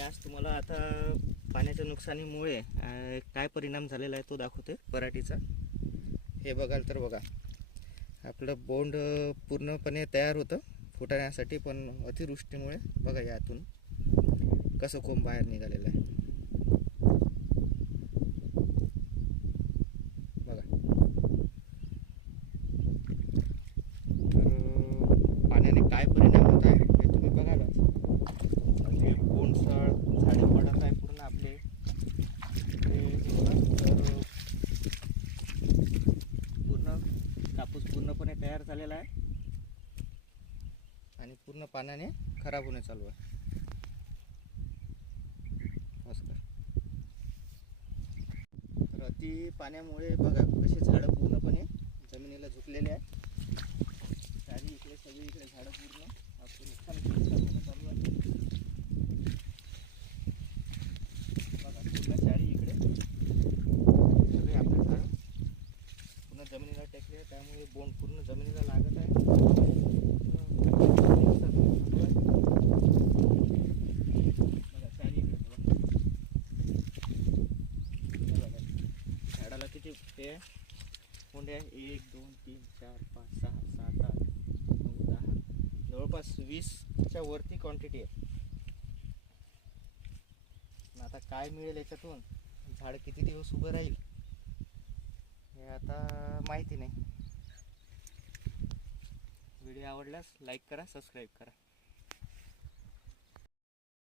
आज तुम्हाला आता पाण्याच्या नुकसानीमुळे काय परिणाम झालेला आहे तो दाखवते पराठीचा. हे बघाल तर बघा, आपलं बोंड पूर्णपणे तयार होतं फुटण्यासाठी, पण अतिवृष्टीमुळे बघा यातून कसं कोंब बाहेर निघालेलं आहे. बघा, तर पाण्याने काय परिणाम होत आहे हे तुम्ही बघालाच. म्हणजे बोंडसळ झाडे पडत आहे पूर्ण आपले. तर पूर्ण कापूस पूर्णपणे तयार झालेला आहे आणि पूर्ण पाण्याने खराब होणे चालू आहे. तर अति पाण्यामुळे बघा कसे झाडं पूर्णपणे जमिनीला झुकलेले आहे. चारी इकडे सगळीकडे झाडं पूर्ण आपलं नुकसान चालू आहे. बघा पूर्ण चारी इकडे सगळे आपले झाडं पूर्ण जमिनीला टेकले आहे, त्यामुळे बोंड पूर्ण जमिनीला लागत आहे. झाडाला किती ते कोंडे आहे? 1 2 3 4 5 6 7 8 9 10, जवळपास 20च्या वरती क्वांटिटी आहे. आता काय मिळेल याच्यातून, झाड किती दिवस उभं राहील हे आता माहिती नाही. व्हिडिओ आवडल्यास लाईक करा, सबस्क्राईब करा.